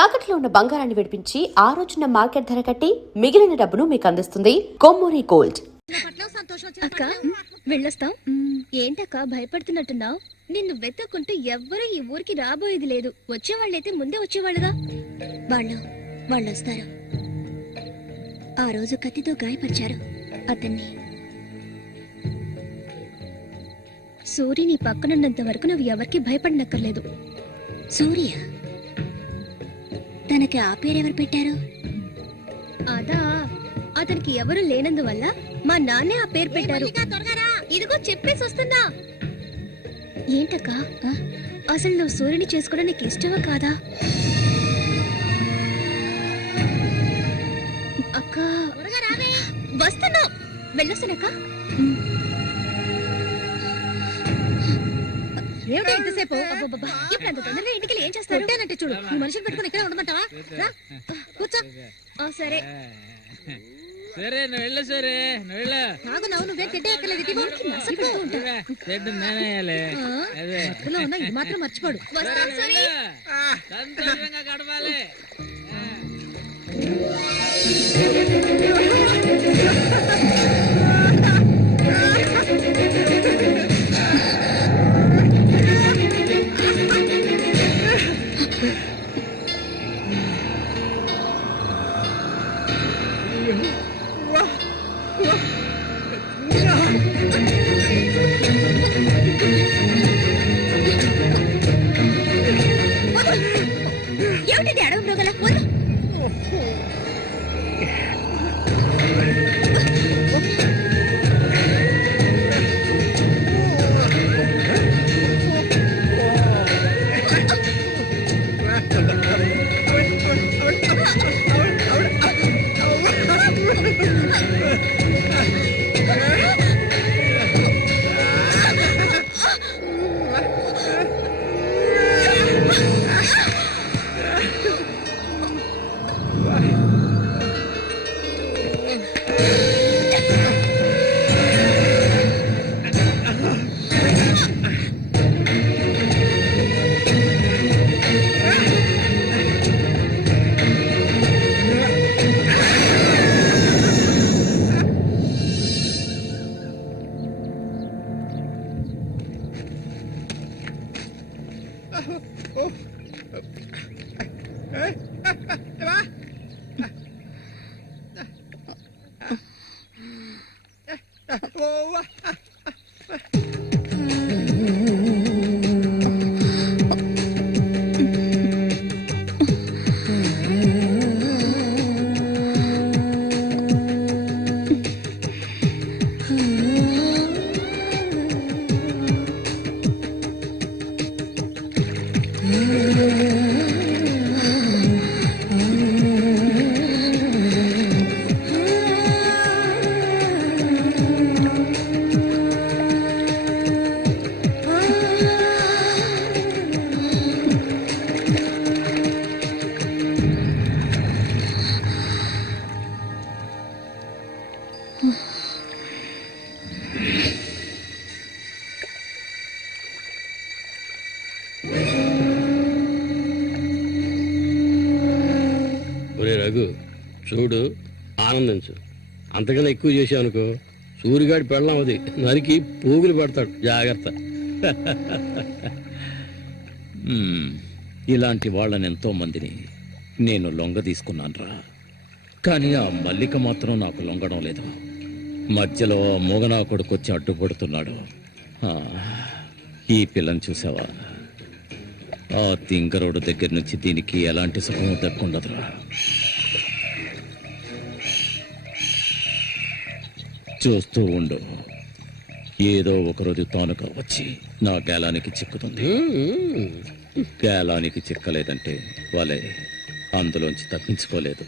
తాకట్లో ఉన్న బంగారాన్ని విడిపించి ఆ రోజున మార్కెట్ ధర కట్టి మిగిలిన డబ్బును మీకు అందిస్తుంది కొమ్మూరి గోల్డ్. అక్క వెళ్ళొస్తాం. ఏంటక్క భయపడుతున్నట్టున్నావు? నిన్ను వెతుక్కుంటూ ఎవ్వరూ ఈ ఊరికి రాబోయేది లేదు. వచ్చేవాళ్ళైతే ముందే వచ్చేవాళ్ళుగా. వాళ్ళు వస్తారు. ఆ రోజు కత్తితో గాయపరిచారు అతన్ని. సూర్యుని పక్కనున్నంత వరకు నువ్వు ఎవరికి భయపడనక్కర్లేదు. సూర్య తనకి ఆ పేరెవరు పెట్టారు? అదా, అతనికి ఎవరు లేనందువల్ల మా నాన్నే ఆ పేరు పెట్టారు. ఇదిగో చెప్పేసి వస్తున్నా. ఏంటక్క, అసలు నువ్వు సూర్యుని చేసుకోవడం నీకు ఇష్టమా కాదా? అక్క వస్తున్నా, వెళ్ళొస్తానక్క. ఏమిటి ఎంతసేపు? ఇప్పుడు అంత తొందరగా ఇంటికి ఏం చేస్తారు? అంటే చూడు, ఈ మనిషిని పెట్టుకుని ఇక్కడ ఉండమంటావా? కూర్చో. సరే సరే, నువ్వు వెళ్ళు. సరే, నువ్వు వెళ్ళు. నాగు నువ్వే తిట్టే ఎక్కలేదు. ఇది మాత్రం మర్చిపోడు. సంతోషంగా గడపాలి. ఏమిటి అడవి మృగల? రఘు, చూడు, ఆనందించు. అంతకన్నా ఎక్కువ చేసావు అనుకో, సూరిగాడి పెళ్ళం అది నరికి పోగులు పెడతాడు. జాగ్రత్త. ఇలాంటి వాళ్ళని ఎంతో మందిని నేను లొంగ తీసుకున్నానురా. కానీ ఆ మల్లిక మాత్రం నాకు లొంగడం లేదు. మధ్యలో మూగనా కొడుకొచ్చి అడ్డుపడుతున్నాడు. ఈ పిల్లని చూసావా? ఆ తింగరోడు దగ్గర నుంచి దీనికి ఎలాంటి సుఖం దక్కుండదురా. చూస్తూ ఉండు, ఏదో ఒకరోజు తానుక వచ్చి నా గేలానికి చిక్కుతుంది. గేలానికి చిక్కలేదంటే వాళ్ళే అందులోంచి తప్పించుకోలేదు.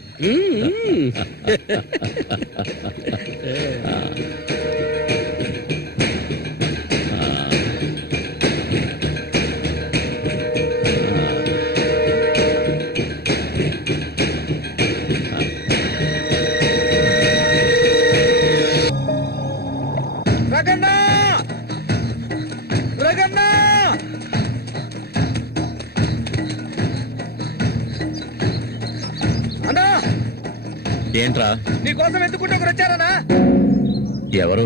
ఏంట్రా? నీకోసం ఎందుకుంటే ఒకరు వచ్చారనా? ఎవరు?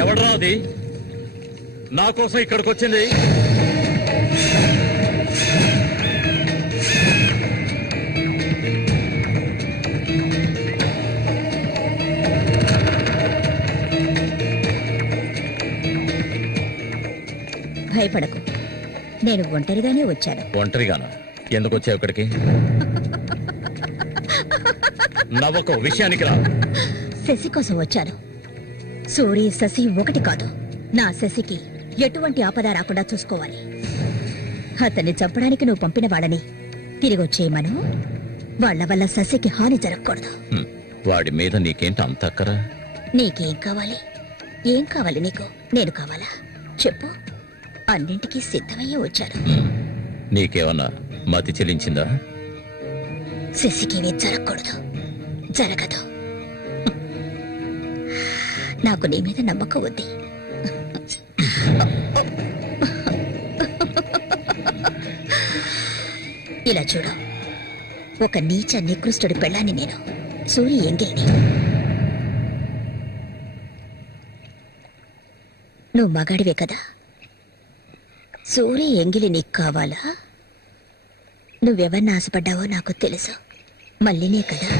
ఎవడ్రా అది నా కోసం ఇక్కడికి వచ్చింది? భయపడకు, నేను ఒంటరిగానే వచ్చాను. ఒంటరిగానా? ఎందుకు వచ్చావు ఇక్కడికి? నవ్వకు, విషయానికి రా. శశి కోసం వచ్చాను. సూరి శశి ఒకటి కాదు. నా శశికి ఎటువంటి ఆపద రాకుండా చూసుకోవాలి. అతన్ని చంపడానికి నువ్వు పంపిన వాళ్ళని తిరిగి వచ్చేయమను. వాళ్ళ వల్ల శశికి హాని జరగకూడదు. వాడి మీద నీకేంటి అంత అక్కరా? నీకేం కావాలి? ఏం కావాలి నీకు? నేను కావాలా? చెప్పు. అన్నింటికీ సిద్ధమయ్యే వచ్చాను. నీకేమన్నా మతి చెల్లించిందా? శశికేమీ జరగకూడదు. జరగదు. నాకు నీ మీద నమ్మకం ఉంది. ఇలా చూడు, ఒక నీచ నికృష్టుడి పెళ్ళాన్ని నేను, సూరి ఎంగిల్ని. నువ్వు మగాడివే కదా? సూరి ఎంగిలి నీకు కావాలా? నువ్వెవరిని ఆశపడ్డావో నాకు తెలుసు. మళ్ళీనే కదా.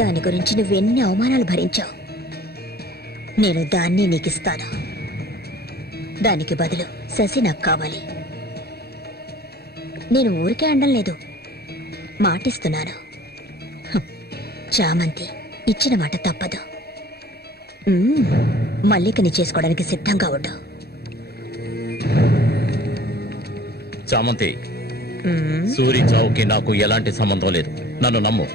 దాని గురించి నువ్వెన్ని అవమానాలు భరించావు. నేను దాన్ని నీకిస్తాను. దానికి బదులు శశి నాకు కావాలి. నేను ఊరికే అండం లేదు, మాటిస్తున్నాను. చామంతి ఇచ్చిన మాట తప్పదు. మల్లికని చేసుకోవడానికి సిద్ధంగా ఉండు. చామంతి, సూరి చావుకి నాకు ఎలాంటి సంబంధం లేదు. నన్ను నమ్ము.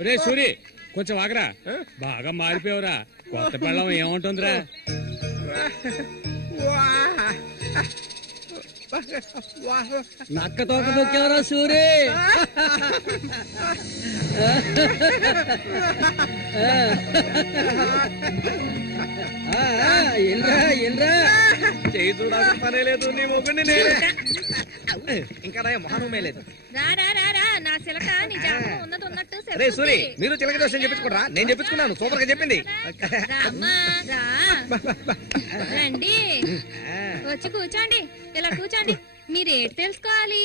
ఒరే సూరి, కొంచెం ఆగరా. బాగా మారిపోయావురా. కొత్త పెళ్ళం ఏముంటుందిరా? నక్క తోక దొక్కేవరా సూరి. చేయి చూడాల్సిన పనే లేదు. నీ మొగ్గుని నేనే. ఇంకా మొహనమే లేదు. అరే సూరి, మీరు చిలక దోషం చెప్పించుకోరా? నేను చెప్పించుకున్నాను. సూపర్ గా చెప్పింది. రండి, వచ్చి కూర్చోండి. ఇలా కూర్చోండి. మీరు ఏంటి తెలుసుకోవాలి?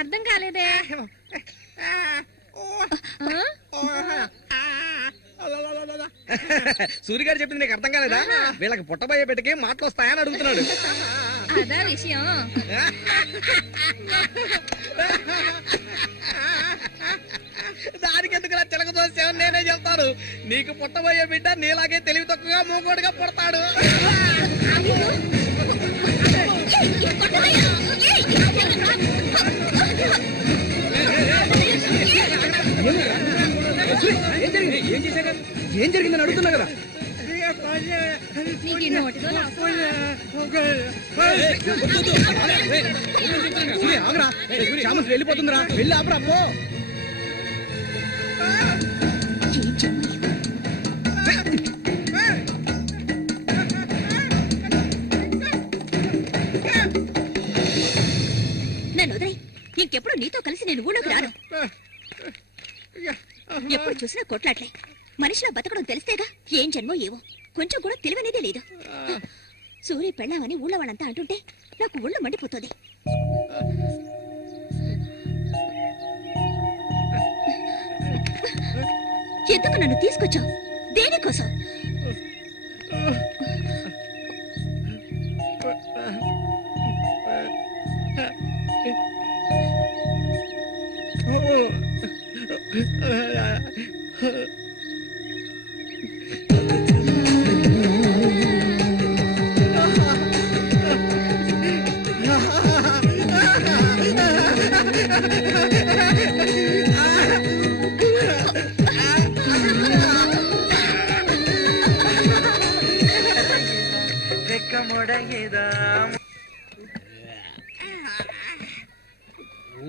అర్థం కాలేదే? సూరి గారు చెప్పింది నీకు అర్థం కాలేదా? వీళ్ళకి పుట్టబోయే బిడ్డకి మాటలు వస్తాయని అడుగుతున్నాడు. అదా విషయం. దానికి ఎందుకు చిలక దోషం నేనే చెప్తాను. నీకు పుట్టబోయే బిడ్డ నీలాగే తెలివి తక్కువగా మూకోడుగా పుడతాడు. ఏం జరిగిందని అడుగుతున్నా కదా. నీకు ఈ నోటితో వెళ్ళిపోతుందిరా. వెళ్ళి ఆపరా. పో. నన్ను వదిలే. ఇంకెప్పుడు నీతో కలిసి నేను ఊళ్ళోకి రాను. ఎప్పుడు చూసినా కొట్లాట్లే. మనిషిలో బతకడం తెలిస్తేగా. ఏం జన్మో ఏవో, కొంచెం కూడా తెలివనేదే లేదు. సూర్య పెళ్ళామని ఊళ్ళో వాళ్ళంతా అంటుంటే నాకు ఊళ్ళో మండిపోతుంది. ఎందుకు నన్ను తీసుకొచ్చావు? దేనికోసం?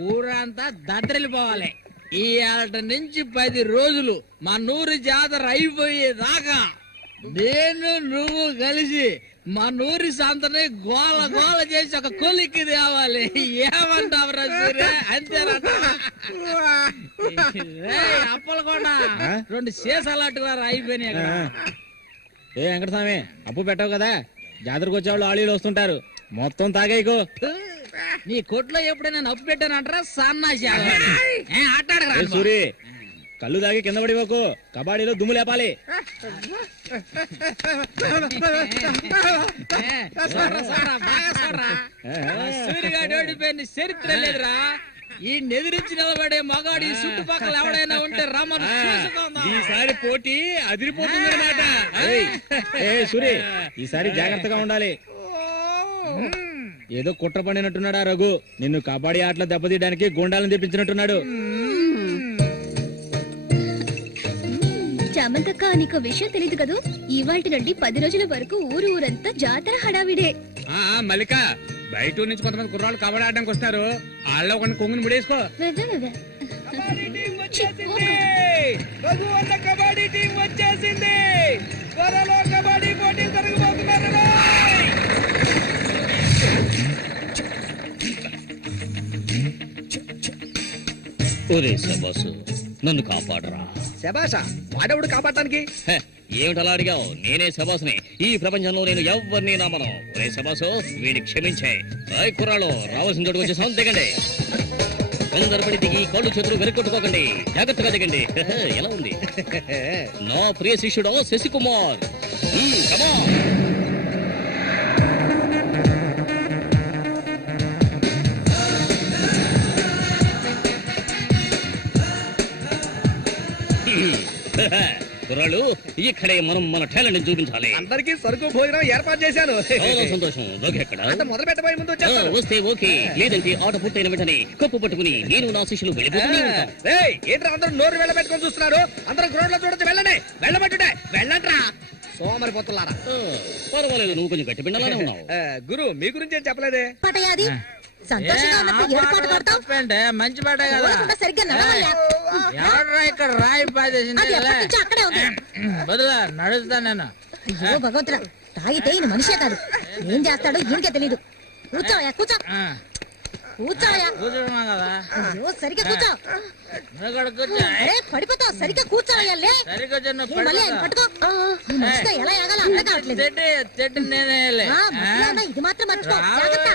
ఊరంతా దద్దరిల్లిపోవాలి. ఈ ఏట నుంచి 10 రోజులు మా నూరు జాతర అయిపోయేదాకా నేను నువ్వు కలిసి మా నూరి సంతని గోల గోల చేసి ఒక కొలిక్కి తేవాలి. ఏమంటావురా సూర్య? అంతేనట. అప్పలు కూడా 2 సీసాలట్టుగా అయిపోయినాయి అక్కడ. ఏ వెంకటస్వామి అప్పు పెట్టావు కదా, జాతరకు వచ్చేవాళ్ళు ఆళీలు వస్తుంటారు, మొత్తం తాగేయకు. నీ కొట్లో ఎప్పుడైనా నప్పు పెట్టానంటారా సన్నాసి ఏ సూరి, కళ్ళు తాగి కింద పడిపోకు, కబాడీలో దుమ్ము లేపాలి. సూర్యగాడి ఓడిపోయిన చరిత్ర లేదురా. ఈ నెదిరించి నిలబడే మగాడు ఈ చుట్టుపక్కల ఎవడైనా ఉంటే రమ్మను. ఈసారి పోటీ అదిరిపోతుంది అన్నమాట. ఏ సూరి, ఈసారి జాగ్రత్తగా ఉండాలి. ఏదో కుట్ర పడినట్టున్నాడా రఘు, నిన్ను కబడ్డీ ఆటలో దెబ్బతీయడానికి గుండాలను తెప్పించినట్టున్నాడు. చామంతక్క, నీకు విషయం తెలీదు కదూ, ఇవాల్టి నుండి 10 రోజుల వరకు ఊరంతా జాతర హడావిడే. మల్లిక, బయట నుంచి కొంతమంది కుర్రాళ్ళు కబడ్డీ ఆడడానికి వస్తారు, వాళ్ళ ఒక కొంగుని ముడేసుకో. కబడ్డీ టీం వచ్చేసింది. త్వరలో కబడ్డీ పోటీలు జరగబోతున్నారు. ఒరే శబాసు, నన్ను కాపాడరా. శబాషా, వాడెవడు కాపాడటానికి? ఏమిటలా అడిగావు? నేనే శబాసుని. ఈ ప్రపంచంలో నేను ఎవరిని నమ్మను. ఒరే శబాసు, వీడిని క్షమించే. కుర్రాళ్ళు రావాల్సిన చోటుకు వచ్చేసాం, దిగండి. అందరపడి దిగి కళ్ళు చేతులు వెనకొట్టుకోకండి, జాగ్రత్తగా దిగండి. ఎలా ఉంది నా ప్రియ శిష్యుడు శశికుమార్? కమాన్. కుర్రాళ్ళు, ఇక్కడే మనం మన టాలెంట్ చూపించాలి. అందరికీ సరుకు భోజనం ఏర్పాటు చేశాను. చాలా సంతోషం. ఎక్కడ మొదలు పెట్టబోయే ముందు వచ్చేస్తాను. వస్తే ఓకే, లేదంటే ఆట పూర్తయిన వెంటనే కప్పు పట్టుకుని నేను నా శిష్యులు వెళ్ళిపోతూనే ఉంటాం. ఏంట్రా అందరూ నోరు వెళ్ళబెట్టుకొని చూస్తున్నారు? అందరూ గ్రౌండ్ లో చూడొచ్చు, వెళ్ళండి. వెళ్ళబట్టుంటే వెళ్ళంట్రా సోమరి పొత్తులారా. పర్వాలేదు, నువ్వు కొంచెం గట్టి పిండలానే ఉన్నావు. గురు, మీ గురించి ఏం చెప్పలేదే? పటయాది సంతోషంగా ఉన్నప్పుడు ఏడు పాట పాడతావు? మంచి పాట కదా. ఊరకుండా సరిగ్గా నడవయ్యా. ఎవడ్రా ఇక్కడ రాయి అది పాదేసింది? ఎప్పటి నుంచో అక్కడే ఉంది. బదులా నడుస్తా నేను. అయ్యో భగవంతుడా, తాగితే ఈయన మనిషే కాదు, ఏం చేస్తాడో ఈయనకే తెలీదు. కూర్చోవయ్యా, కూర్చో. కూర్చోవయ్యా. కూర్చున్నా కదా. అయ్యో సరిగ్గా కూర్చో. నువ్వు కూడా కూర్చో. అరే పడిపోతావు, సరిగ్గా కూర్చోవయ్యా. లే, సరిగ్గా ఈ మళ్ళీ ఆయన పట్టుకో. ఈ మనిషితో ఎలా ఎగాలో అర్థం కావట్లేదు. చెట్టు నేనే ఆ, మధ్యలో ఉన్న ఇది మాత్రం మర్చిపో, జాగ్రత్త.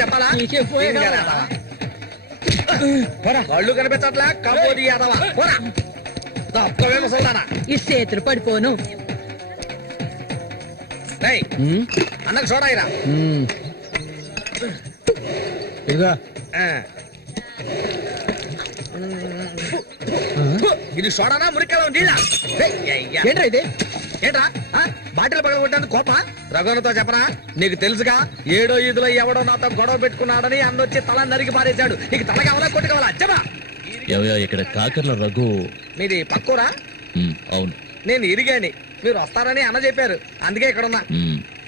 చెప్పాలా కళ్ళు కనిపించట్లా కబోది యాదవా తప్పవే ముసల్దానా ఈ చేతులు పడిపోను. అన్నకు చూడాయిరా ఇదిగో ఇది సోడానా మురికలా నీళ్ళ ఏంట్రా ఇది ఏంట్రా బాటిల్ పగల కొట్టాను కోప రఘునతో చెప్పరా నీకు తెలుసుగా 7వ ఈదులో ఎవడో నాతో గొడవ పెట్టుకున్నాడని అందొచ్చి తల నరికి పారేశాడు నీకు తల కావాలా కొట్టు కావాలా చెప్పరా ఇక్కడ కాకర్ల రఘు. మీది పక్కూరా అవును, నేను ఇరిగాని మీరు వస్తారని అన్న చెప్పారు అందుకే ఇక్కడ ఉన్నా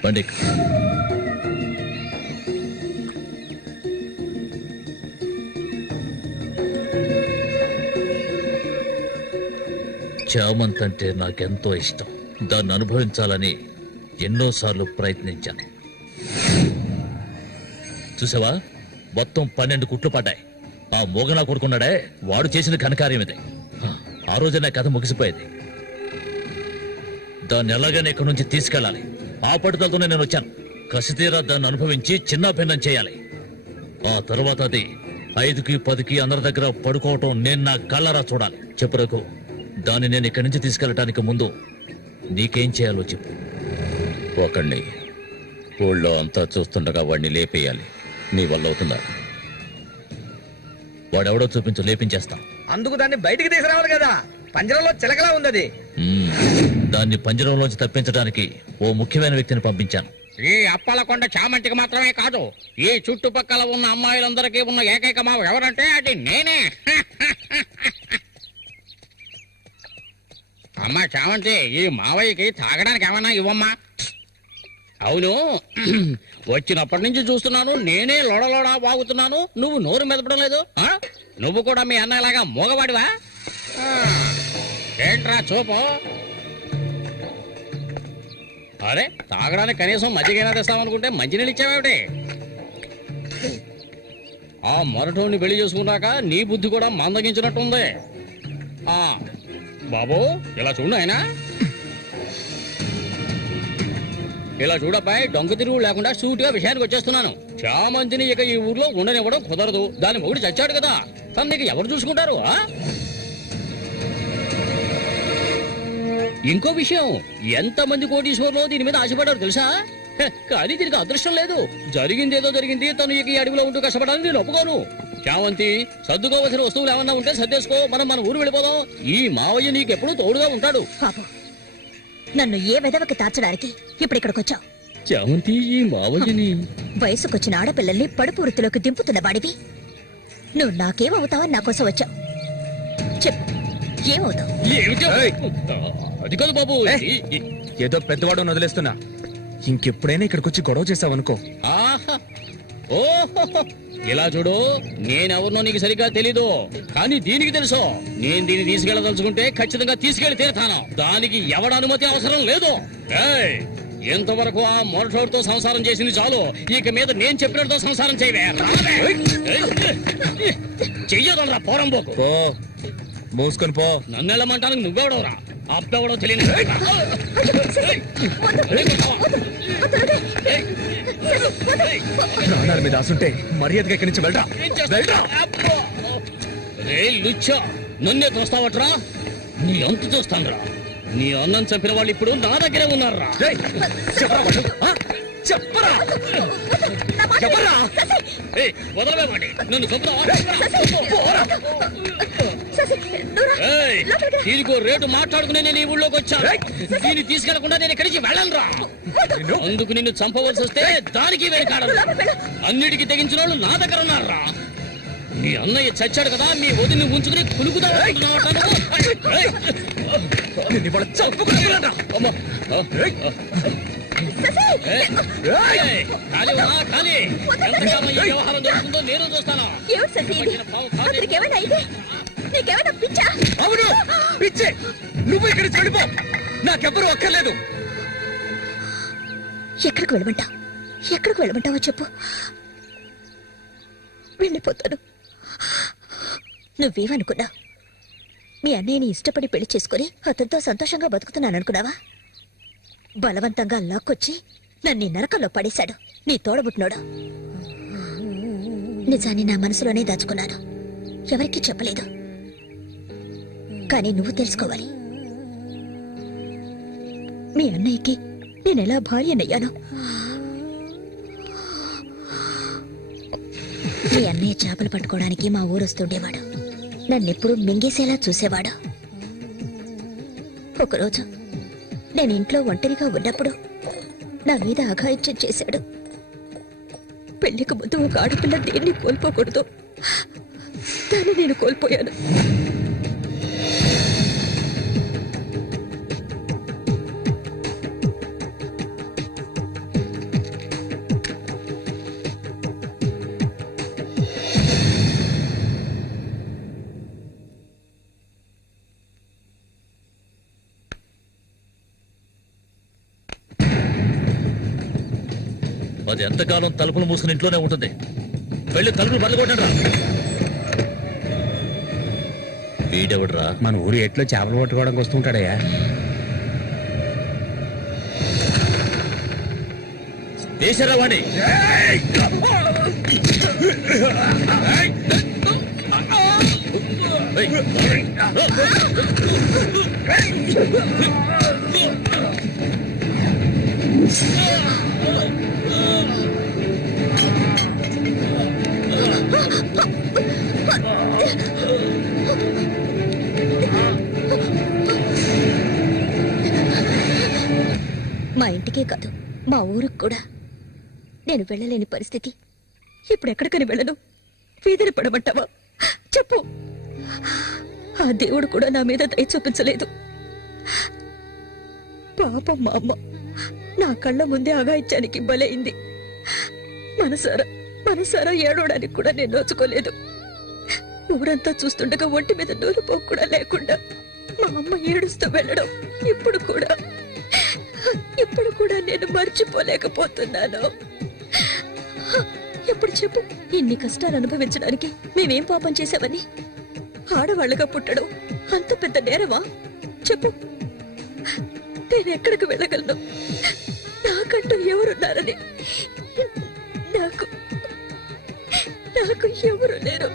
బండి. చామంత్ అంటే నాకెంతో ఇష్టం. దాన్ని అనుభవించాలని ఎన్నోసార్లు ప్రయత్నించాను. చూసావా, మొత్తం 12 కుట్లు పడ్డాయి. ఆ మోగనా కొడుకున్నాడే, వాడు చేసిన ఘనకార్యం ఇది. ఆ రోజు నా కథ ముగిసిపోయేది. దాన్ని ఎలాగైనా ఇక్కడి నుంచి తీసుకెళ్ళాలి. ఆ పట్టుదలతోనే నేను వచ్చాను. కసితీరా దాన్ని అనుభవించి చిన్న భిన్నం చేయాలి. ఆ తర్వాత అది 5కి 10కి అందరి దగ్గర పడుకోవటం నేను నా కళ్ళరా చూడాలి. చెప్పు రఘు, దాన్ని నేను ఇక్కడి నుంచి తీసుకెళ్ళటానికి ముందు నీకేం చేయాలో చెప్పు. ఒకడిని ఊళ్ళో అంతా చూస్తుండగా వాడిని లేపేయాలి. నీ వల్ల అవుతుందా? వాడెవడో చూపించు, లేపించేస్తాం. అందుకు దాన్ని బయటికి తీసుకురావాలి కదా, పంజరంలో చిలకలా ఉంది అది. దాన్ని పంజరంలోంచి తప్పించడానికి ఓ ముఖ్యమైన వ్యక్తిని పంపించాను. ఈ అప్పలకొండ చామంతికి మాత్రమే కాదు, ఈ చుట్టుపక్కల ఉన్న అమ్మాయిలందరికీ ఉన్న ఏకైక మావ ఎవరంటే అది నేనే. అమ్మా చామంతి, ఈ మావయ్యకి తాగడానికి ఏమన్నా ఇవ్వమ్మా. అవును, వచ్చినప్పటి నుంచి చూస్తున్నాను నేనే లోడలోడా వాగుతున్నాను, నువ్వు నోరు మెదపడం లేదు. నువ్వు కూడా మీ అన్నలాగా మోగవాడివా? ఏంట్రా చూపు? అరే, తాగడానికి కనీసం మజ్జిగైనా తెస్తామనుకుంటే మంచినీళ్ళు ఇచ్చావేమిటి? ఆ మొరటోని పెళ్లి చేసుకున్నాక నీ బుద్ధి కూడా మందగించినట్టుంది. బాబు ఇలా చూడు ఆయన, ఇలా చూడబ్బాయి, డొంక తిరుగు లేకుండా సూటిగా విషయానికి వచ్చేస్తున్నాను. చామంతిని ఇక ఈ ఊర్లో ఉండనివ్వడం కుదరదు. దాని మొగుడు చచ్చాడు కదా, తను నీకు ఎవరు చూసుకుంటారు? ఇంకో విషయం, ఎంతమంది కోటీశ్వర్లో దీని మీద ఆశపడ్డారు తెలుసా? కానీ దీనికి అదృష్టం లేదు. జరిగిందేదో జరిగింది. తను ఇక ఈ అడవిలో ఉంటూ కష్టపడాలని నేను ఒప్పుకోను. చామంతి, సర్దుకోవలసిన వస్తువులు ఏమన్నా ఉంటే సర్దేసుకో, మనం మన ఊరు వెళ్ళిపోదాం. ఈ మావయ్య నీకెప్పుడు తోడుగా ఉంటాడు. పాపం, నన్ను ఏ విధవకి తార్చడానికి ఇప్పుడు ఇక్కడికి వచ్చావు? చామంతి, ఈ మావయ్యని వయసుకొచ్చిన ఆడపిల్లల్ని పడుపు వృత్తిలోకి దింపుతున్న వాడివి నువ్వు నాకేమవుతావని నా కోసం వచ్చావు. చెప్పు, ఏమవుతావు? అది కాదు బాబు, ఏదో పెద్దవాడు వదిలేస్తున్నా. ఇంకెప్పుడైనా ఇక్కడికి వచ్చి గొడవ చేసావనుకో. ఓహో, ఇలా చూడు, నేనెవరినో నీకు సరిగ్గా తెలీదు, కానీ దీనికి తెలుసు. నేను దీన్ని తీసుకెళ్ళదలుచుకుంటే ఖచ్చితంగా తీసుకెళ్లి తీరుతాను. దానికి ఎవడ అనుమతి అవసరం లేదు. ఎంతవరకు ఆ మొరటోడితో సంసారం చేసింది చాలు. ఇక మీద నేను చెప్పినతో సంసారం చేయవే. చెయ్యదరా పోరంబోకు. మూసుకొని పో. నన్ను వెళ్ళమంటానికి నువ్వెవడవరా? అప్పెవడో తెలియదు. ప్రాణాల మీద ఆసుంటే మర్యాదగా ఇక్కడి నుంచి వెళ్ళరా. నన్నే తోస్తావట్రా? నీ అంతు చూస్తానురా. నీ అన్నం చంపిన వాళ్ళు ఇప్పుడు నా దగ్గరే ఉన్నారా? చెప్పరా వదలవేమండి, నన్ను చంపుతావా? దీనికో రేటు మాట్లాడుకునే నేను ఈ ఊళ్ళోకి వచ్చాను. దీన్ని తీసుకెళ్లకుండా నేను ఇక్కడికి వెళ్ళనురా. అందుకు నిన్ను చంపవలసి వస్తే దానికి వెనకాడను. అన్నిటికీ తెగించిన వాళ్ళు నా దగ్గర ఉన్నారా? మీ అన్నయ్య చచ్చాడు కదా, మీ వదిని ఉంచుకుని కులుకుదా? వ్యవహారం జరుగుతుందో నేను చూస్తాను. అవును, పిచ్చే. నువ్వు ఇక్కడికి వెళ్ళిపో, నాకెవ్వరూ అక్కర్లేదు. ఎక్కడికి వెళ్ళమంటావు? ఎక్కడికి వెళ్ళమంటావో చెప్పు, వెళ్ళిపోతాను. నువ్వేమనుకున్నా? మీ అన్నయ్యని ఇష్టపడి పెళ్లి చేసుకుని అతనితో సంతోషంగా బతుకుతున్నాను అనుకున్నావా? బలవంతంగా లాక్కొచ్చి నన్ను ఈ నరకంలో పడేశాడు నీ తోడబుట్టినోడు. నిజాన్ని నా మనసులోనే దాచుకున్నాను, ఎవరికీ చెప్పలేదు. కానీ నువ్వు తెలుసుకోవాలి, మీ అన్నయ్యకి నేనెలా భార్యనయ్యాను. మీ అన్నయ్య చేపలు పట్టుకోవడానికి మా ఊరు వస్తుండేవాడు. నన్నెప్పుడు మింగేసేలా చూసేవాడు. ఒకరోజు నేను ఇంట్లో ఒంటరిగా ఉన్నప్పుడు నా మీద అఘాయిత్యం చేశాడు. పెళ్లికి ముందు ఒక ఆడపిల్ల దేన్ని కోల్పోకూడదు, దాన్ని నేను కోల్పోయాను. అది ఎంతకాలం తలుపులు మూసుకుని ఇంట్లోనే ఉంటుంది. వెళ్ళి తలుపులు బదలగొట్టండి రా. వీడెవడ్రా? మన ఊరు ఎట్లో చేపలు పట్టుకోవడానికి వస్తుంటాడయ్యా. దేశరా వాణి. మా ఇంటికే కాదు, మా ఊరికి కూడా నేను వెళ్ళలేని పరిస్థితి. ఇప్పుడు ఎక్కడికని వెళ్ళను? వీధిని పడమంటావా? చెప్పు. ఆ దేవుడు కూడా నా మీద దయ చూపించలేదు. పాపం మా అమ్మ నా కళ్ళ ముందే అఘాయిత్యానికి బలైంది. మనసారా ఏడవడానికి కూడా నేను నోచుకోలేదు. ఊరంతా చూస్తుండగా ఒంటి మీద నూరు పోకు కూడా లేకుండా మా అమ్మ ఏడుస్తూ వెళ్ళడం ఇప్పుడు కూడా నేను మర్చిపోలేకపోతున్నాను. ఎప్పుడు చెప్పు, ఇన్ని కష్టాలు అనుభవించడానికి మేమేం పాపం చేశావని? ఆడవాళ్ళగా పుట్టడం అంత పెద్ద నేరమా? చెప్పు, నేను ఎక్కడికి వెళ్ళగలను? నాకంటూ ఎవరున్నారని నాకు ఎవరు లేరు.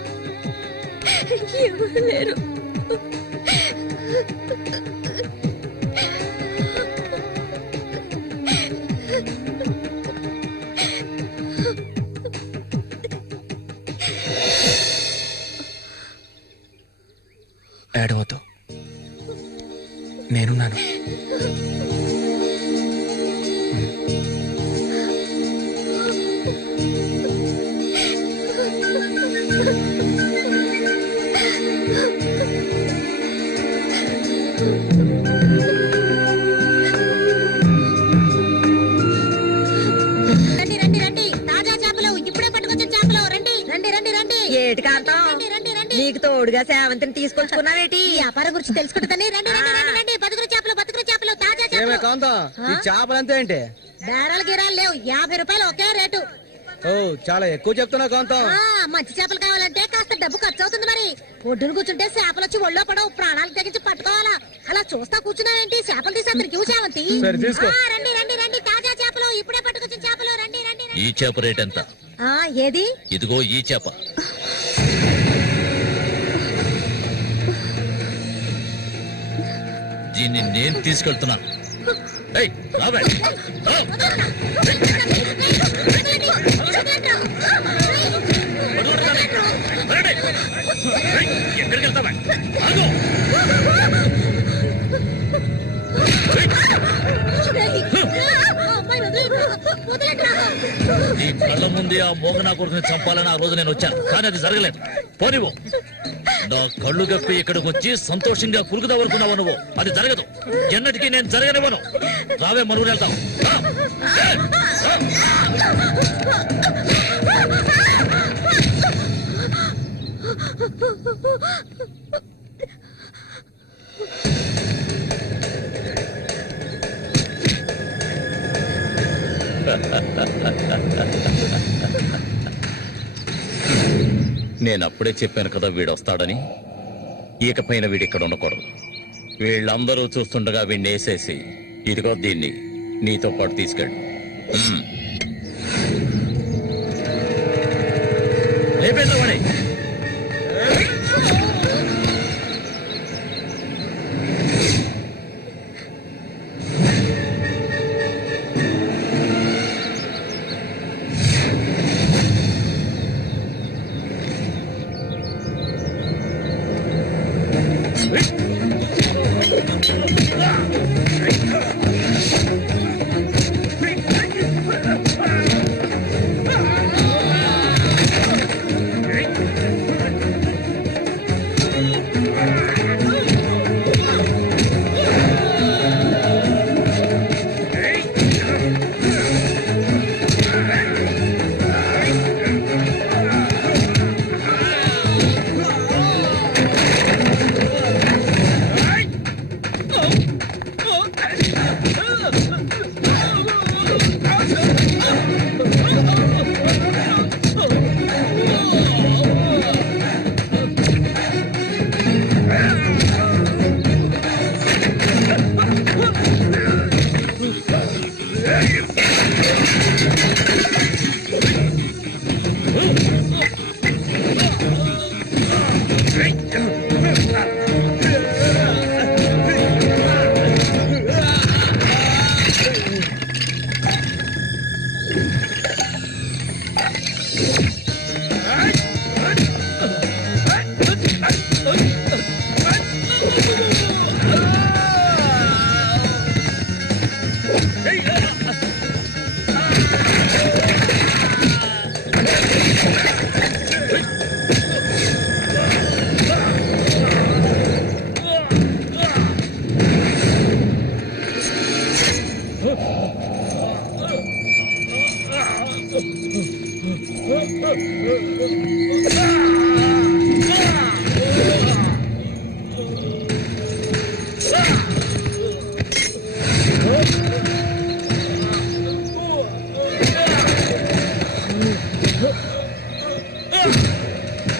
ఏడవద్దు, నేనున్నాను. నీకు తోడుగా సేవంతిని తీసుకొచ్చుకున్నావేటి? వ్యాపారం గురించి తెలుసుకుంటుందని. చేపలంతా ఏంటి? బేరాలు గిరాలు లేవు, 50 రూపాయలు ఒకే రేటు. ఓ, చాలా ఎక్కువ చెప్తున్నా కాంతం. మంచి చేపలు కావాలంటే కాస్త డబ్బు ఖర్చు అవుతుంది. మరి ఒడ్డును కూర్చుంటే చేపలు వచ్చి ఒళ్ళో పడవు, ప్రాణాలు తెగించి పట్టుకోవాలా. అలా చూస్తా కూర్చున్నావేంటి? చేపలు తీసి అతనికి సేవంతి. రండి, తాజా చేపలు, ఇప్పుడే పట్టుకొచ్చిన చేపలు. రండి. ఈ చేప రేట్ ఎంత? ఏది? ఇదిగో ఈ చేప. దీన్ని నేను తీసుకెళ్తున్నాను. ఎక్కడికి వెళ్తావా? నీ కళ్ళ ముందే ఆ మోగనా కొడుకుని చంపాలని ఆ రోజు నేను వచ్చాను, కానీ అది జరగలేదు. పోనివ్వు. నా కళ్ళు గప్పి ఇక్కడికి వచ్చి సంతోషంగా కురుకుదావనుకున్నావు నువ్వు. అది జరగదు, ఎన్నటికీ నేను జరగనివ్వను. రావే, మరుగు వెళ్తాం. నేనప్పుడే చెప్పాను కదా వీడొస్తాడని. ఇకపైన వీడిక్కడ ఉండకూడదు. వీళ్ళందరూ చూస్తుండగా వీడిని వేసేసి, ఇదిగో దీన్ని నీతో పాటు తీసుకెళ్ళు. లేపేద్దాం వాడి.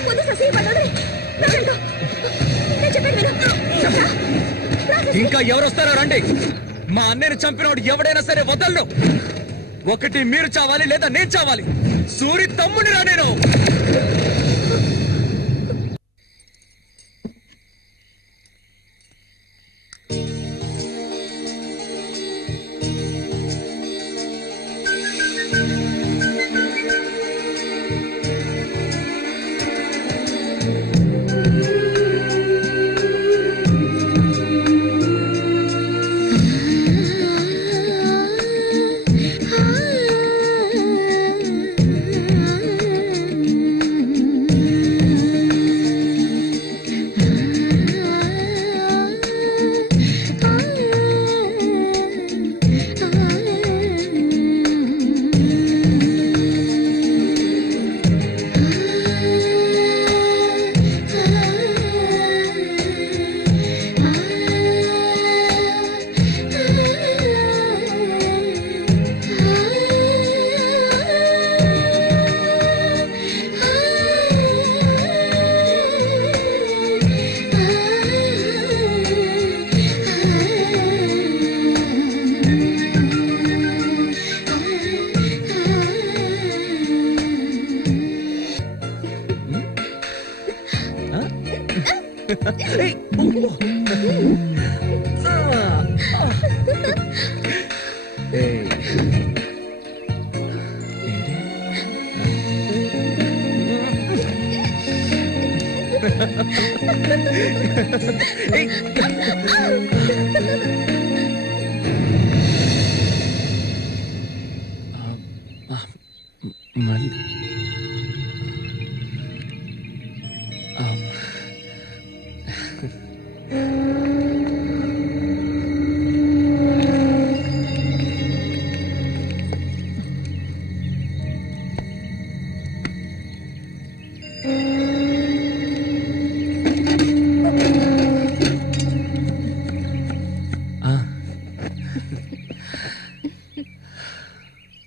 వద్దు శశి, వాడిని వదిలేయ్. నా వెళ్ళు. నేను చెప్పేది విను. చెప్పరా? రా శశి. ఇంకా ఎవరు వస్తారో రండి. మా అన్నయ్యని చంపినోడు ఎవడైనా సరే వదలను. ఒకటి మీరు చావాలి లేదా నేను చావాలి. సూరి తమ్ముని రా నేను.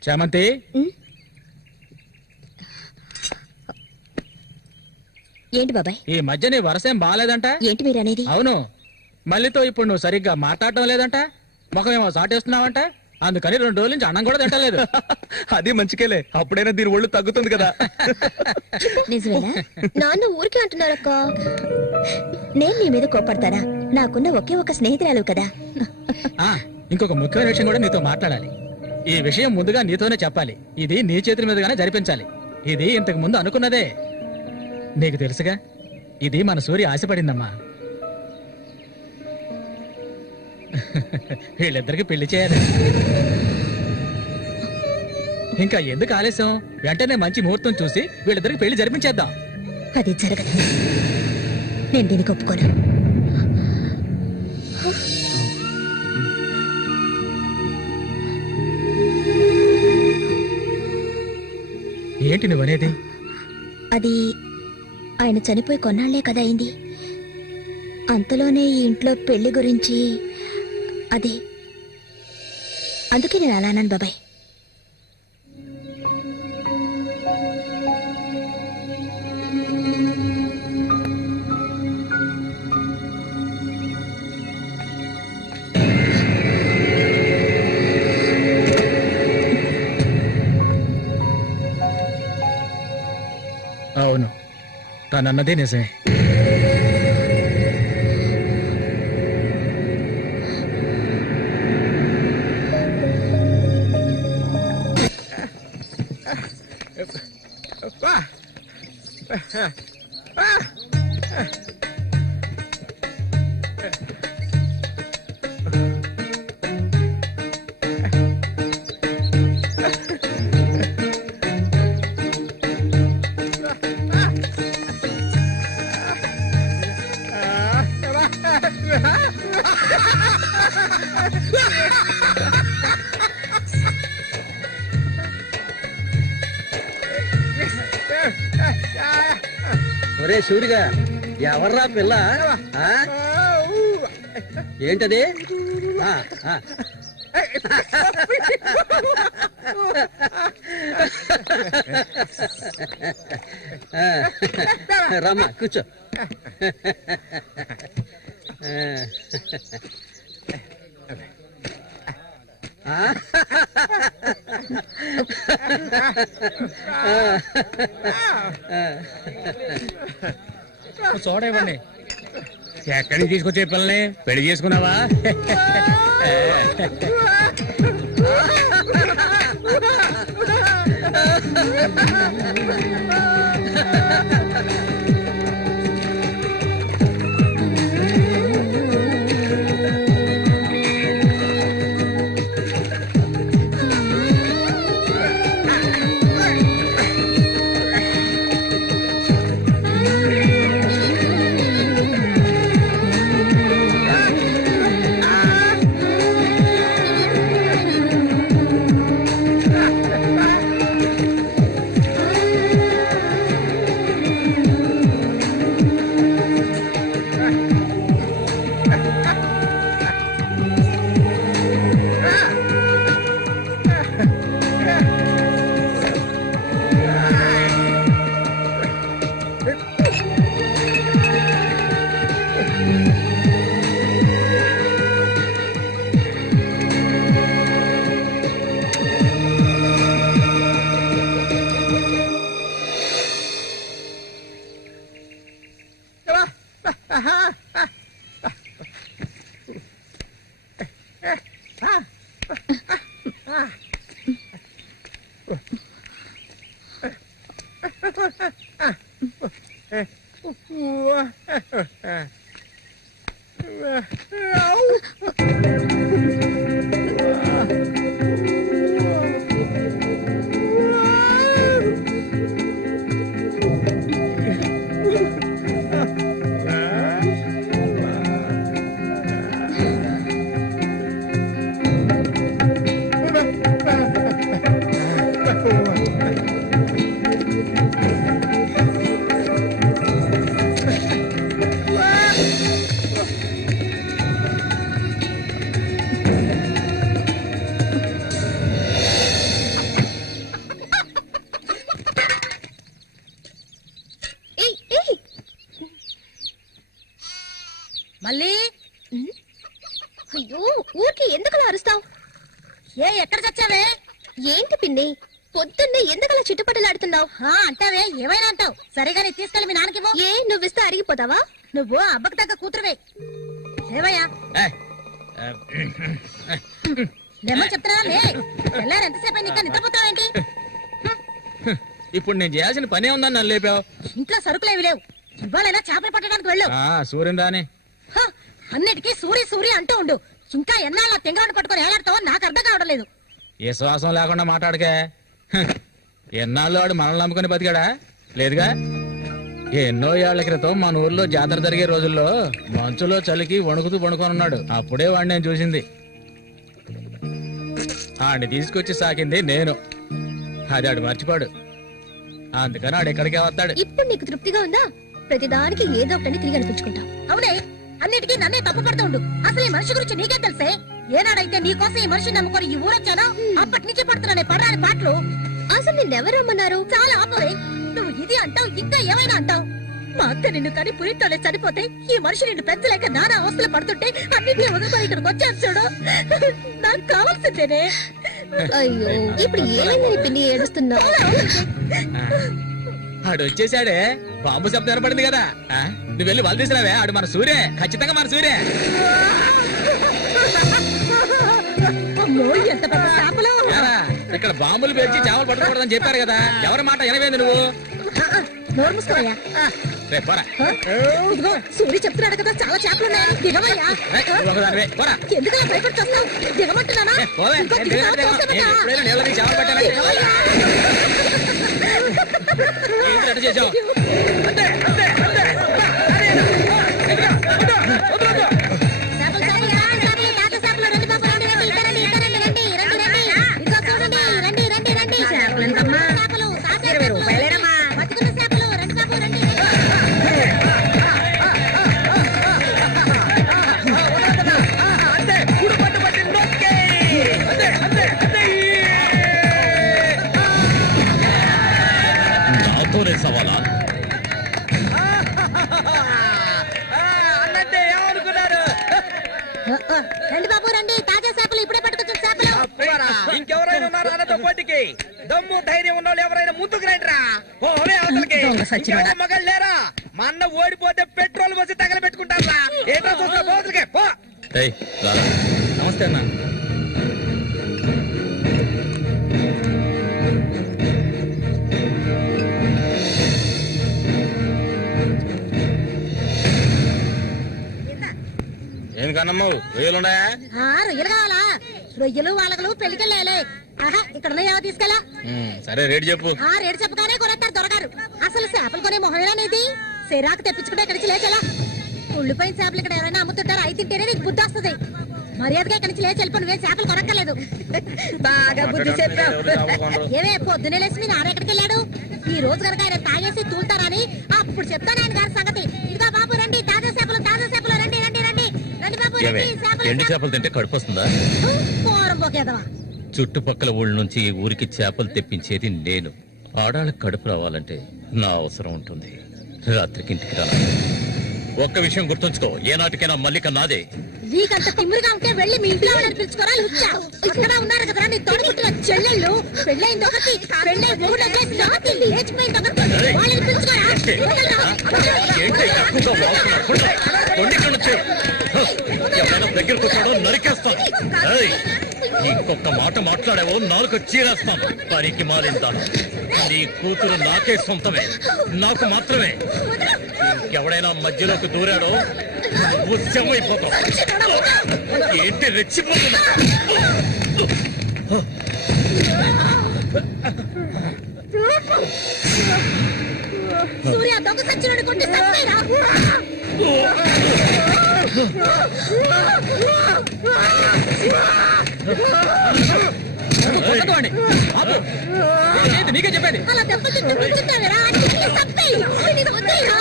చామంతి, ఏంటి బాబాయ్? ఈ మధ్య నీ వరసేం బాగాలేదంట. ఏంటి మీరనేది? అవును, మళ్ళీతో ఇప్పుడు నువ్వు సరిగ్గా మాట్లాడటం లేదంట. ముఖమేమో సాటేస్తున్నావంట. అందుకని 2 రోజుల నుంచి అన్నం కూడా తింటలేదు. అది మంచికేలే, అప్పుడైనా దీని ఒళ్ళు తగ్గుతుంది కదా. నిజమేనా? నాన్న ఊరికే అంటున్నారక్క. నేను నీ మీద కోపడతానా? నాకున్న ఒకే ఒక స్నేహితురాలు కదా. ఆ, ఇంకొక ముఖ్యమైన విషయం కూడా నీతో మాట్లాడాలి. ఈ విషయం ముందుగా నీతోనే చెప్పాలి. ఇది నీ చేతుల మీదుగానే జరిపించాలి. ఇది ఇంతకు ముందు అనుకున్నదే. నీకు తెలుసుగా, ఇది మన సూర్య ఆశపడిందమ్మా. వీళ్ళిద్దరికి పెళ్లి చేయాలి. ఇంకా ఎందుకు ఆలస్యం? వెంటనే మంచి ముహూర్తం చూసి వీళ్ళిద్దరికి పెళ్లి జరిపించేద్దాం. అది జరగదు. నేను దీనికి ఒప్పుకోను. ఏంటి నువ్వనేది? అది ఆయన చనిపోయి కొన్నాళ్లే కదా అయింది. అంతలోనే ఈ ఇంట్లో పెళ్లి గురించి అదే, అందుకే నేను అలా అన్నాను బాబాయ్. అవును, తనన్నదే నిజమే. ఒరే సూరిగా, ఎవర్రా పిల్ల? ఆ? ఏంటది? ఆ, ఆ. రమ్మా కూర్చో. చూడవండి, ఎక్కడికి తీసుకొచ్చే పిల్లని పెళ్లి చేసుకున్నావా? ఎక్కడ చచ్చావే? ఏంటి పిన్ని పొద్దున్నే ఎందుకలా చుట్టుపట్టలాడుతున్నావు? అంటావే, ఏమైనా అంటావు. సరిగానే తీసుకెళ్ళి మీ నాన్నకివ్వు. ఏ నువ్విస్తే అరిగిపోతావా? నువ్వు అబ్బకు తగ్గ కూతురువే. ఏవయ్యా లేమని చెప్తున్నా తెల్లారు ఎంతసేపు ఇంకా నిద్రపోతావేంటి? ఇప్పుడు నేను చేయాల్సిన పనే ఉందని నన్ను లేపావు. ఇంట్లో సరుకులేవి లేవు. ఇవాళైనా చేపలు పట్టడానికి వెళ్ళు. సూర్యుని రాని హ, అన్నిటికీ సూరి సూరి అంటూ ఉండు. ఇంకా ఎన్నాళ్ళ తెంగరాడు పట్టుకొని ఏలాడతావో నాకు అర్థం కావడం లేదు. ఏ శ్వాసం లేకుండా మాట్లాడకే. ఎన్నాళ్ళు వాడు మనల్ని నమ్ముకుని బతికాడా? లేదుగా. ఎన్నో ఏళ్ల క్రితం మన ఊర్లో జాతర జరిగే రోజుల్లో మంచులో చలికి వణుకుతూ పడుకొని ఉన్నాడు. అప్పుడే వాడిని నేను చూసింది. ఆడిని తీసుకొచ్చి సాకింది నేను. అది ఆడు మర్చిపోడు. అందుకని ఆడు ఎక్కడికే వస్తాడు. ఇప్పుడు నీకు తృప్తిగా ఉందా? ప్రతిదానికి ఏదో ఒకటి తిరిగి అనిపించుకుంటావు. అవునే, అన్నిటికీ నన్నే తప్పు పడుతూ ఉండు. అసలు ఈ మనిషి గురించి నీకే తెలుసే. ఏనాడైతే నీకోసం ఈ మనిషిని నమ్ముకొని ఈ ఊరొచ్చానో అప్పటి నుంచి పడుతున్నానే పడరాని పాటలు. అసలు నిన్నెవరు రమ్మన్నారు? చాలా ఆపవే. నువ్వు ఇది అంటావు, ఇంకా ఏమైనా అంటావు. మా అక్క నిన్ను కానీ పురితోనే చనిపోతే ఈ మనిషి నిన్ను పెంచలేక నానా అవస్థలు పడుతుంటే అన్నింటినీ వదిలిపోయి ఇక్కడికి వచ్చాను చూడు. నాకు కావాల్సిందేనే. అయ్యో, ఇప్పుడు ఏమైందని పిన్ని ఏడుస్తున్నావు? ఆడు వచ్చేసాడే. బాంబు శబ్దం వినపడింది కదా. నువ్వు వెళ్ళి వాళ్ళు తీసుకురావే. ఆడు మన సూర్యే, ఖచ్చితంగా మన సూర్యే. అమ్మో, ఎంత పెద్ద చేపలు. ఇక్కడ బాంబులు పేర్చి చేపలు పట్టకూడదని చెప్పారు కదా. ఎవరి మాట వినవేంది నువ్వు? నోరు మూసుకోవయ్యా. రేపు పోరా. ఇదిగో సూరి చెప్తున్నాడు కదా, చాలా చేపలు ఉన్నాయి. దిగవయ్యా. ఒకదానివే పోరా. ఎందుకలా భయపడుతున్నావు? దిగమంటున్నానా? పోవే. ఇంకో దిగుతావా చూస్తాను కదా. ఎప్పుడైనా నీళ్ళకి చేపలు పెట్టాను. దిగవయ్యా. ఏంటి అట్ట చేసావు? చేపలు సాయా, చేపలు, తాత చేపలు, రండి బాబు, రండి, రండి, ఇక రండి, ఇక రండి, రండి, రండి, రండి. ఇదిగో చూడండి, రండి, రండి, రండి. చేపలు ఎంతమ్మా? చేపలు, తాజా చేపలు, బతుకున్న చేపలు, రండి బాబు, రండి, రండి. నాతోనే సవాలా? అన్నట్టే ఏమనుకున్నారు? రండి బాబు, రండి, తాజా చేపలు, ఇప్పుడే పట్టుకొచ్చిన చేపలు. ఇంకెవరైనా ఉన్నారా అన్నతో పోటీకి? దమ్ము ధైర్యం ఉన్న వాళ్ళు ఎవరైనా ముందుకు రండిరా. ఓరే అవతలకి. ఇంకెవరైనా మగాళ్ళు లేరా? మా అన్న ఓడిపోతే పెట్రోల్ పోసి తగల పెట్టుకుంటారా? ఏంటో చూస్తా పోతులకే పో. ఏయ్, రారా. నమస్తే అన్న. ఏం కన్నమ్మావు? రొయ్యలున్నాయా? రొయ్యలు కావాలా? రొయ్యలు వాళ్ళగలు పెళ్లికెళ్ళాలి. ఆహా, ఇక్కడ ఏవో తీసుకెళ్ళా. సరే రేటు చెప్పు. రేటు చెప్పగానే కొనేస్తారు దొరగారు. అసలు చేపలు కొనే మొహమేనేది? సిరాకు తెప్పించుకుంటే ఇక్కడి నుంచి లేచెలా. ఉళ్ళిపోయిన చేపలు ఇక్కడ ఎవరైనా అమ్ముతుంటారు. అయి తింటేనే నీకు బుద్ధి వస్తుంది. మర్యాదగా ఇక్కడి నుంచి లేచి వెళ్ళిపో. నువ్వేం చేపలు కొనక్కర్లేదు. బాగా బుద్ధి చెప్పావు. ఏమే పొద్దునే లేచి మీ నాన్న ఎక్కడికి వెళ్ళాడు? ఈ రోజు కనుక ఆయన తాగేసి తూలుతారని అప్పుడు చెప్తాను ఆయన గారి సంగతి. ఇదిగా బాబు, రండి, తాజా చేపలు, తాజా చేపలు, రండి, రండి, రండి, రండి బాబు, ఏమే, రండి. ఎండు చేపలు తింటే కడుపు వస్తుందా? పోరం పోకేదవా. చుట్టుపక్కల ఊళ్ళ నుంచి ఈ ఊరికి చేపలు తెప్పించేది నేను. ఆడాళ్ళకి కడుపు రావాలంటే నా అవసరం ఉంటుంది. రాత్రికి ఇంటికి రా. ఒక్క విషయం గుర్తుంచుకో, ఏనాటికైనా మల్లిక నాదే. నీకంత తిమ్మిరిగా ఉంటే వెళ్ళి మీ ఇంట్లో వాళ్ళని పిలుచుకోరా. లుచ్చా, అక్కడ ఉన్నారు కదా నీ తోడుకుంటున్న చెల్లెళ్ళు. పెళ్ళైంది ఒకటి, పెళ్ళై మూడు జాతి లేచిపోయింది ఒకటి. వాళ్ళని పిలుచుకోరా. ఏంటి ఎక్కువగా వాగుతున్నావు? కొండిక్కడ నుంచి ఎవరైనా దగ్గరకు వచ్చాడో నరికేస్తాను. ఏయ్, ఇంకొక మాట మాట్లాడావో నాలుగు చీరేస్తాను. పరికి మారింతాను. నీ కూతురు నాకే సొంతమే, నాకు మాత్రమే. ఇంకెవడైనా మధ్యలోకి దూరాడో ఉద్యమైపోతావు. ఏంటి రెచ్చిపోతున్నా? సూర్య దొంగ సచ్చినోడి కొట్టి చంపేరా. నీకే చెప్పేది. అలా దెబ్బతింటే కూర్చుంటావేరా. చంపేయి. నీకు వద్దేరా.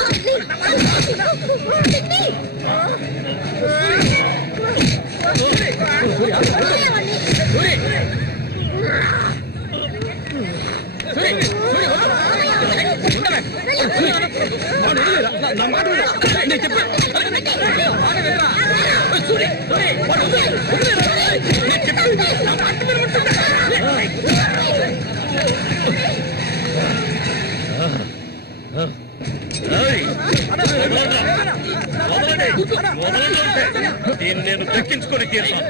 నా మాట నేను దక్కించుకొని తీరుతాను.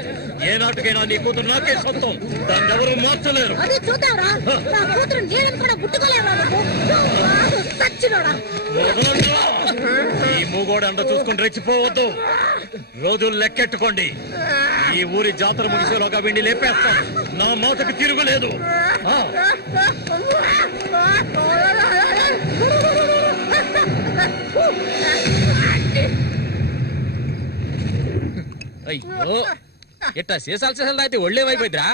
ఏనాటికైనా నీ కూతురు నాకే సొంతం, దాన్ని ఎవరు మార్చలేరు. అది చూద్దాంరా, నా కూతురు నీళ్ళని కూడా ముట్టుకోలేవా నువ్వు? సచ్చినోడా. వదలండ్రా. ఈ మూగోడు అంట చూసుకుని రెచ్చిపోవద్దు. రోజులు లెక్కెట్టుకోండి. ఈ ఊరి జాతర ముగిసేలోగా వీడిని లేపేస్తాను. నా మాటకు తిరుగులేదు. ఆ. అయ్యో ఇట్టా సీసాలు అయితే ఒళ్ళేమైపోయిద్దిరా.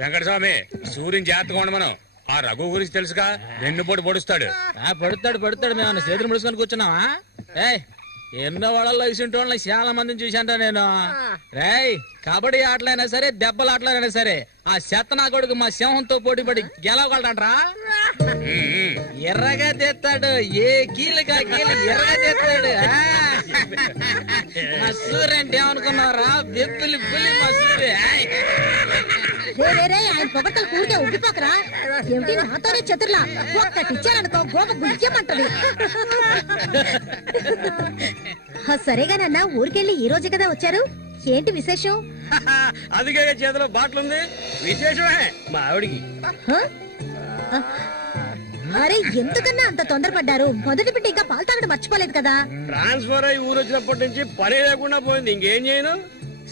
వెంకటస్వామి సూర్యుని జాగ్రత్తగా ఉండమను. ఆ రఘు గురించి తెలుసుగా, వెన్నుపోటు పొడుస్తాడు. పడుతాడు మేము చేతులు ముడుచుకొని కూర్చున్నావా? ఏయ్ ఎన్నో వాళ్ళల్లో ఇసుంటి వాళ్ళని చాలా మందిని చూశాంటా నేను. రేయ్ కబడ్డీ ఆటలైనా సరే, దెబ్బల ఆటలైనా సరే, ఆ శతనా కొడుకు మా సింహంతో పోటీ పడి గెలవగలడంట్రా. ఎర్రగా తెస్తాడు, ఏ కీలుగా కీలు ఎర్రగా తెస్తాడు. మా సూర్య అంటే ఏమనుకున్నారా? బెబ్బులి పులి మా సూర్య. ఆయన పొగట్టలు కూడితే ఉబ్బిపోకరా. ఏమిటి నాతోనే చతుర్లా ఒక్కటి ఇచ్చారనుకో గోప గుయ్యమంటది. సరేగానన్నా, ఊరికెళ్ళి ఈ రోజు కదా వచ్చారు, ఏంటి విశేషం? అదిగా చేతిలో బాటిల్ ఉంది, విశేషమే మా ఆవిడికి. అరే ఎందుకన్నా అంత తొందరపడ్డారు? మొదటి బిడ్డ ఇంకా పాలు తాగడం మర్చిపోలేదు కదా. ట్రాన్స్ఫర్ అయ్యి ఊరు వచ్చినప్పటి నుంచి పని లేకుండా పోయింది. ఇంకేం చేయను,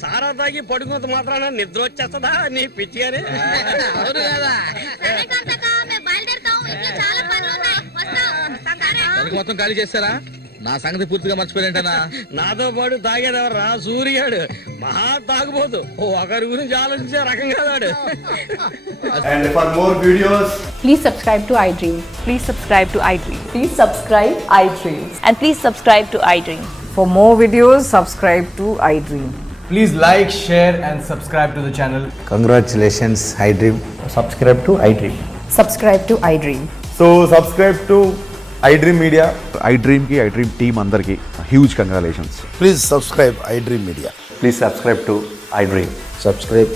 సారా తాగి పడుకున్నంత మాత్రాన నిద్ర వచ్చేస్తుందా నీ పిచ్చిగానే? అవును కదా. మొత్తం ఖాళీ చేస్తారా? నా సంగతి పూర్తిగా మర్చిపోలేంటనా? నాతో పాటు తాగేదెవర్రా? సూర్యాడు మహా తాగుపోతు, ఒకరి గురించి ఆలోచించే రకం కాదాడు. And for more videos, Please subscribe to iDream. Please subscribe to iDream. Please subscribe iDream. And please subscribe to iDream. For more videos, subscribe to iDream. please like, share and subscribe to the channel. Congratulations, iDream. Subscribe to iDream. Subscribe to iDream. So subscribe to iDream Media. iDream ki iDream team andarki huge congratulations. Please subscribe iDream Media. Please subscribe to iDream. Subscribe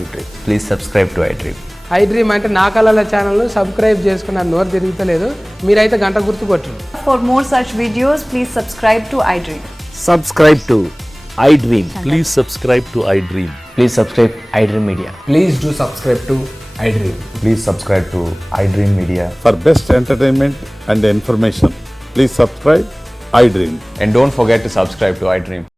iDream. Please subscribe to iDream. iDream అంటే నా కళల channel subscribe చేసుకున్న నోరు తిరుగుతలేదు, మీరైతే గంట గుర్తు కొట్టండి. For more such videos, please subscribe to iDream. Subscribe to iDream. Please subscribe to iDream. Please subscribe iDream Media. Please do subscribe to iDream. Please subscribe to iDream Media. For best entertainment and information, please subscribe iDream. And don't forget to subscribe to iDream.